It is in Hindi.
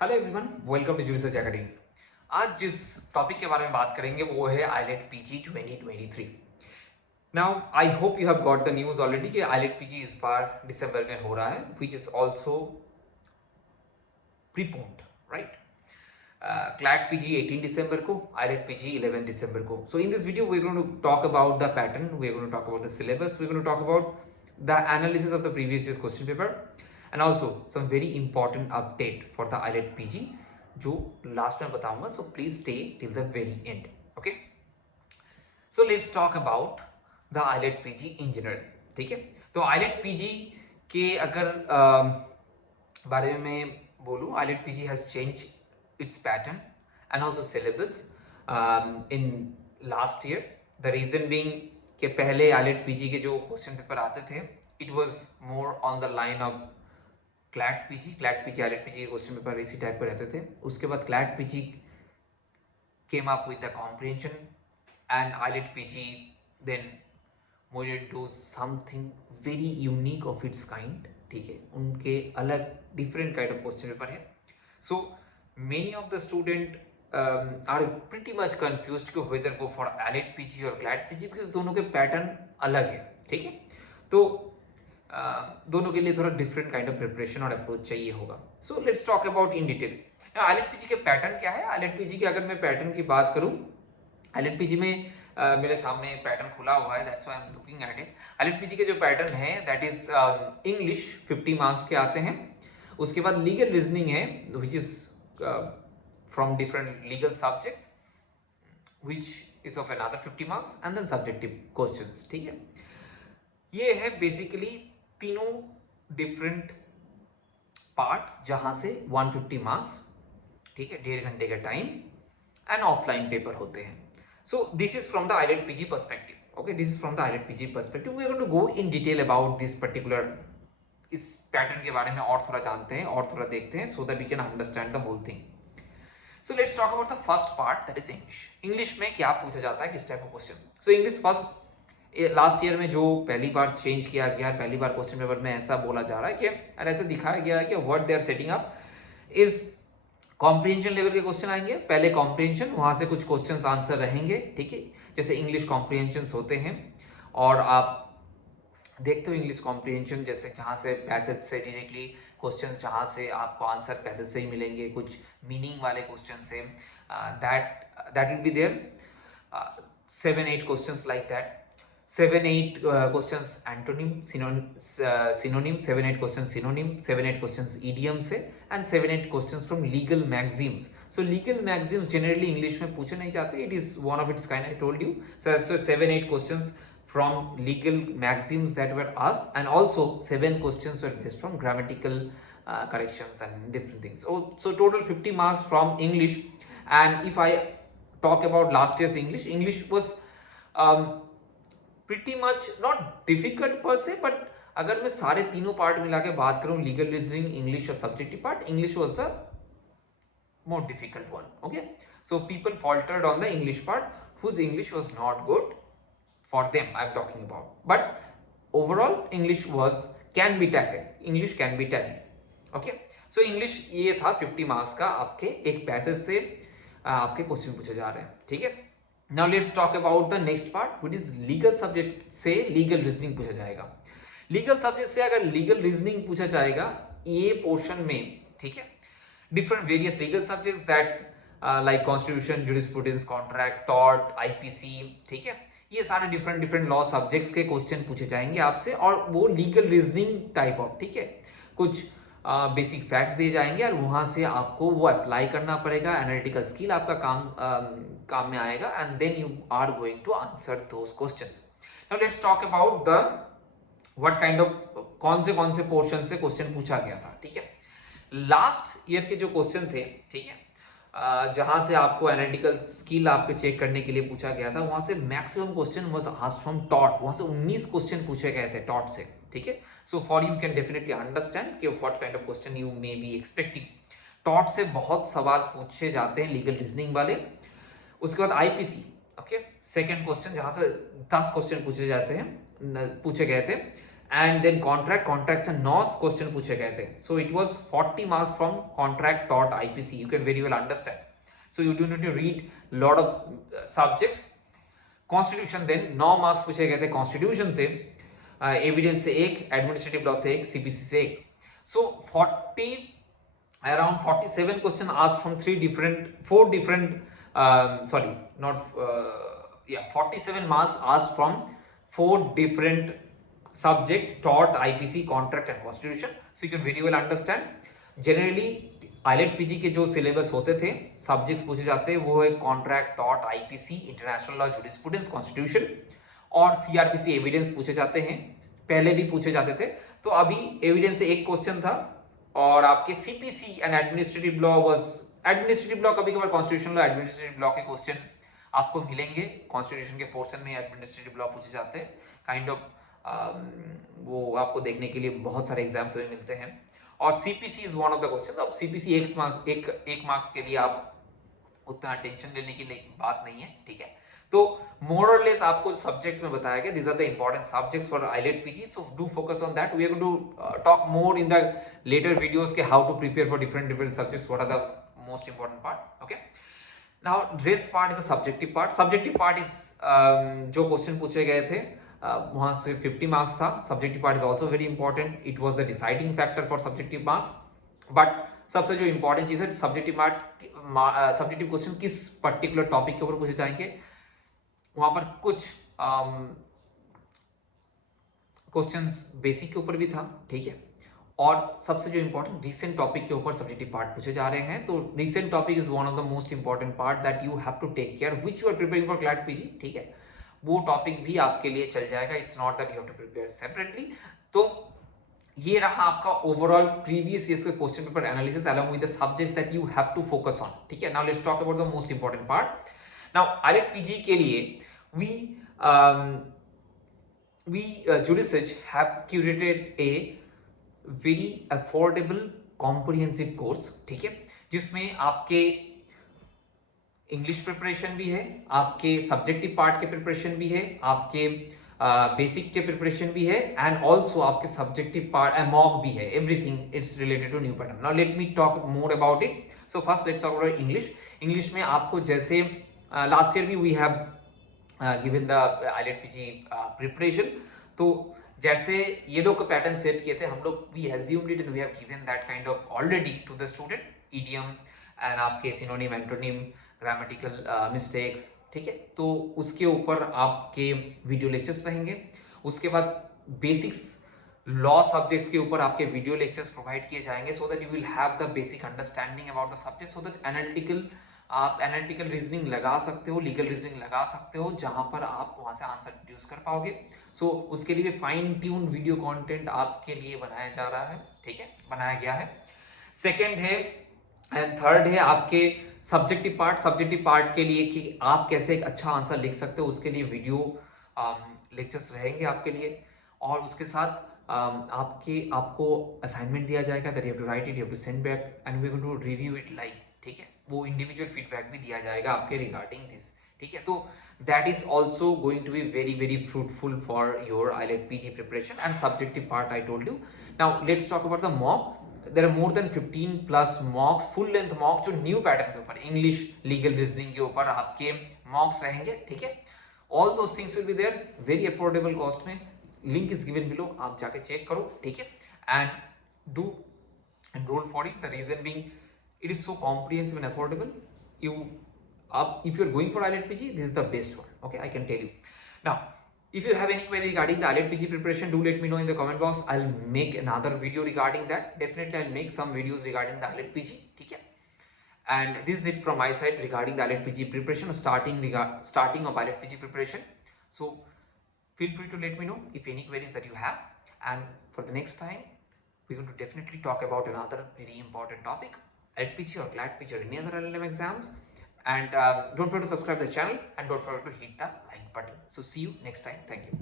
Hello everyone, welcome to junior academy. आज जिस टॉपिक के बारे में बात करेंगे वो है eyelet PG 2023। Now I hope you have got the news already कि आईलेट पीजी इस बार दिसंबर में हो रहा है, which is also preponed, right? CLAT PG 18 दिसंबर को, आईलेट पीजी 11 दिसंबर को. So in this video we're going to talk about the pattern, we're going to talk about the syllabus, we're going to talk about the analysis of the previous year's question paper and also some very important update for the IELTS PG जो लास्ट में बताऊंगा. So please stay till the very end. Okay, so let's talk about the IELTS PG in general. ठीक है, तो IELTS PG के अगर बारे में मैं बोलूँ, IELTS PG has changed its pattern and also syllabus in last year. The reason being कि पहले IELTS PG के जो क्वेश्चन पेपर आते थे, it was more on the line of CLAT PG IELTS PG के क्वेश्चन पेपर इसी टाइप के रहते थे. उसके बाद CLAT PG came up with the comprehension and IELTS PG then moved into something very unique of its kind. ठीक है, उनके अलग different kind of question paper है. So many of the student are pretty much confused कि whether go for IELTS PG और CLAT PG because दोनों के पैटर्न अलग है. ठीक है, तो दोनों के लिए थोड़ा डिफरेंट काइंड ऑफ प्रिपरेशन और अप्रोच चाहिए होगा. So let's talk about in detail. IELTS PG के पैटर्न क्या है? IELTS PG के अगर मैं पैटर्न की बात करूं, IELTS PG में मेरे सामने पैटर्न खुला हुआ है, that's why I am looking at it. IELTS PG के जो पैटर्न है दैट इज इंग्लिश 50 मार्क्स के आते हैं. उसके बाद लीगल रीजनिंग है which is from different legal subjects which is of another 50 marks and then subjective questions. ठीक है, ये है बेसिकली तीनों डिफरेंट पार्ट जहां से 150 मार्क्स, ठीक है, 1.5 घंटे का टाइम एंड ऑफलाइन पेपर होते हैं. So this is from the IELTS PG perspective. Okay, this is from the IELTS PG perspective. We are going to go in detail about this particular, इस पैटर्न के बारे में और थोड़ा जानते हैं और थोड़ा देखते हैं so that we can understand the whole thing. So let's talk about the first part, that is English. English में क्या पूछा जाता है, किस टाइप का question. So English first last year में जो पहली बार चेंज किया गया, पहली बार क्वेश्चन पेपर में ऐसा बोला जा रहा है कि और ऐसा दिखाया गया है कि what they are setting up is comprehension level के क्वेश्चन आएंगे. पहले कॉम्प्रिहेंशन, वहां से कुछ क्वेश्चन आंसर रहेंगे. ठीक है, जैसे इंग्लिश कॉम्प्रिहेंशन होते हैं और आप देखते हो इंग्लिश कॉम्प्रिहेंशन जैसे जहां से पैसेज से डायरेक्टली क्वेश्चंस, जहां से आपको आंसर पैसेज से ही मिलेंगे, कुछ मीनिंग वाले क्वेश्चन से that will be there 7-8 questions like that. 7-8 questions antonym synonym, 7-8 questions synonym, 7-8 questions idiom से and 7-8 questions from legal magazines. So legal magazines generally English में पूछे नहीं जाते, it is one of its kind, I told you. So 7-8 questions from legal magazines that were asked and also 7 questions were based from grammatical corrections and different things. So total 50 marks from English. And if I talk about last year's English was pretty much not difficult per se, but अगर मैं सारे तीनों पार्ट मिला के बात करूं, लीगल रीजनिंग, इंग्लिश और subjective part, English was the more difficult one. Okay, so people faltered on the English part whose English was not good. For them I'm talking about, but overall English can be tackled. English can be tackled. Okay, so English ये था 50 मार्क्स का, आपके एक पैसेज से आपके क्वेश्चन पूछे जा रहे हैं. ठीक है, now let's talk about the next part which is legal subject से लीगल रीजनिंग पूछा जाएगा. लीगल सब्जेक्ट से अगर लीगल रीजनिंग पूछा जाएगा ये पोर्शन में, ठीक है, different various legal subjects that like constitution, jurisprudence, contract, tort, IPC. ठीक है, ये सारे डिफरेंट लॉ सब्जेक्ट्स के क्वेश्चन पूछे जाएंगे आपसे और वो लीगल रीजनिंग टाइप ऑफ. ठीक है, कुछ बेसिक फैक्ट्स दिए जाएंगे और वहां से आपको वो अप्लाई करना पड़ेगा. एनालिटिकल स्किल आपका काम में आएगा and then you are going to answer those questions. Now let's talk about the what kind of कौन से पोर्शन से क्वेश्चन पूछा गया था. ठीक है, लास्ट ईयर के जो क्वेश्चन थे, ठीक है, जहां से आपको एनालिटिकल स्किल आपके चेक करने के लिए पूछा गया था, वहां से maximum question was asked from taught. वहां से 19 क्वेश्चन पूछे गए थे टॉट से. ठीक है, so for you can definitely understand कि what kind of question you may be expecting. टॉट से बहुत सवाल पूछे जाते हैं लीगल रीजनिंग वाले. उसके बाद आईपीसी, ओके, सेकंड क्वेश्चन जहां से 10 क्वेश्चन पूछे गए थे एंड देन कॉन्ट्रैक्ट से 9 क्वेश्चन पूछे गए थे. So it was 40 marks from contract टॉट IPC. You can very well understand. So you do need to read lot of subjects. Constitution then 9 marks पूछे गए थे कॉन्स्टिट्यूशन से, एविडेंस से 1, एडमिनिस्ट्रेटिव लॉ से 1, सीपीसी से 1. सो around 47 question asked from 47 marks asked from 4 different subject taught IPC, contract and constitution. So you can very well understand. Generally IELTS PG के जो सिलेबस होते थे, सब्जेक्ट्स पूछे जाते हैं वो है कॉन्ट्रैक्ट, टॉट, IPC, international law, jurisprudence, constitution और सीआरपीसी एविडेंस पूछे जाते हैं. पहले भी पूछे जाते थे. तो अभी एविडेंस से 1 क्वेश्चन था और आपके CPC and administrative law was, administrative law कभी कभार कॉन्स्टिट्यूशन लॉ, एडमिनिस्ट्रेटिव लॉ के क्वेश्चन आपको मिलेंगे. कॉन्स्टिट्यूशन के पोर्शन में एडमिनिस्ट्रेटिव लॉ पूछे जाते हैं. काइंड ऑफ वो आपको देखने के लिए बहुत सारे एग्जाम्स में मिलते हैं. और CPC is one of the question. अब सीपीसी एक मार्क्स के लिए आप उतना टेंशन लेने की बात नहीं है, ठीक है. तो मोर और लेस आपको सब्जेक्ट्स में बताया गया, these are the important subjects for IELTS PG, so do focus on that. We are going to talk more in the later videos के how to prepare for different subjects, what are the most important part. Okay, now rest part is the subjective part. Subjective part is जो क्वेश्चन पूछे गए थे वहां से 50 मार्क्स था. Subjective part is also very important. It was the deciding factor for subjective marks. But सबसे जो इंपॉर्टेंट चीज है, सब्जेक्टिव क्वेश्चन किस पर्टिकुलर टॉपिक के ऊपर पूछे जाएंगे. वहां पर कुछ क्वेश्चंस बेसिक के ऊपर भी था, ठीक है. और सबसे जो इंपॉर्टेंट रिसेंट टॉपिक के ऊपर सब्जेक्टिव पार्ट पूछे जा रहे हैं. तो recent topic is one of the most important part that you have to take care which you are preparing for CLAT PG, ठीक है. वो टॉपिक भी आपके लिए चल जाएगा. It's not that you have to prepare separately. तो ये रहा आपका ओवरऑल प्रीवियस ईयर्स के question paper analysis along with the subjects that you have to focus on, ठीक है. Now let's talk about the most important part. Now IELTS PG के लिए we Jurisearch have curated a very affordable comprehensive course, ठीक है, जिसमें आपके इंग्लिश प्रिपरेशन भी है, आपके सब्जेक्टिव पार्ट के प्रिपरेशन भी है, आपके बेसिक के प्रिपरेशन भी है एंड ऑल्सो आपके सब्जेक्टिव पार्ट मॉक भी है. Everything it's related to new pattern. Now let me talk more about it. So first let's talk about English. English में आपको जैसे लास्ट ईयर भी we have given the IELTS PG preparation. तो जैसे ये लोग पैटर्न सेट किए थे हम लोग, we assumed it and we have given that kind of already to the student. idiom and आपके synonym, antonym, grammatical mistakes, ठीक है. तो उसके ऊपर आपके वीडियो लेक्चर्स रहेंगे. उसके बाद बेसिक्स लॉ सब्जेक्ट्स के ऊपर आपके वीडियो लेक्चर्स प्रोवाइड किए जाएंगे so that you will have the basic understanding about the subject, so that आप एनालिटिकल रीजनिंग लगा सकते हो, लीगल रीजनिंग लगा सकते हो, जहां पर आप वहां से आंसर डिड्यूस कर पाओगे. सो उसके लिए फाइन ट्यून वीडियो कंटेंट आपके लिए बनाया जा रहा है, ठीक है, बनाया गया है. सेकंड है एंड थर्ड है आपके सब्जेक्टिव पार्ट के लिए कि आप कैसे एक अच्छा आंसर लिख सकते हो, उसके लिए वीडियो लेक्चर्स रहेंगे आपके लिए. और उसके साथ आपको असाइनमेंट दिया जाएगा that you have to write it, you have to send back and we are going to review it live, ठीक है. वो इंडिविजुअल फीडबैक भी दिया जाएगा आपके रिगार्डिंग दिस, ठीक है. तो that is also going to be very very fruitful for your IELTS PG preparation and subjective part I told you. Now let's talk about the mock. There are more than 15 plus mocks, full length mock जो न्यू पैटर्न के ऊपर, इंग्लिश लीगल रीजनिंग के ऊपर आपके मॉक्स रहेंगे, ठीक है. All those things will be there very affordable cost में. लिंक इज गिवन बिलो, आप जाके चेक करो, ठीक है. And do enroll for it. The reason being it is so comprehensive and affordable. If you are going for IELTS PG, this is the best one, okay, I can tell you. Now if you have any query regarding the IELTS PG preparation, do let me know in the comment box. I'll make another video regarding that. Definitely I'll make some videos regarding the IELTS PG, okay. And this is it from my side regarding the IELTS PG preparation, starting of IELTS PG preparation. So feel free to let me know if any queries that you have, and for the next time we're going to definitely talk about another very important topic, IELTS PG or CLAT PG or any other LLM exams. And don't forget to subscribe to the channel and don't forget to hit the like button. So see you next time. Thank you.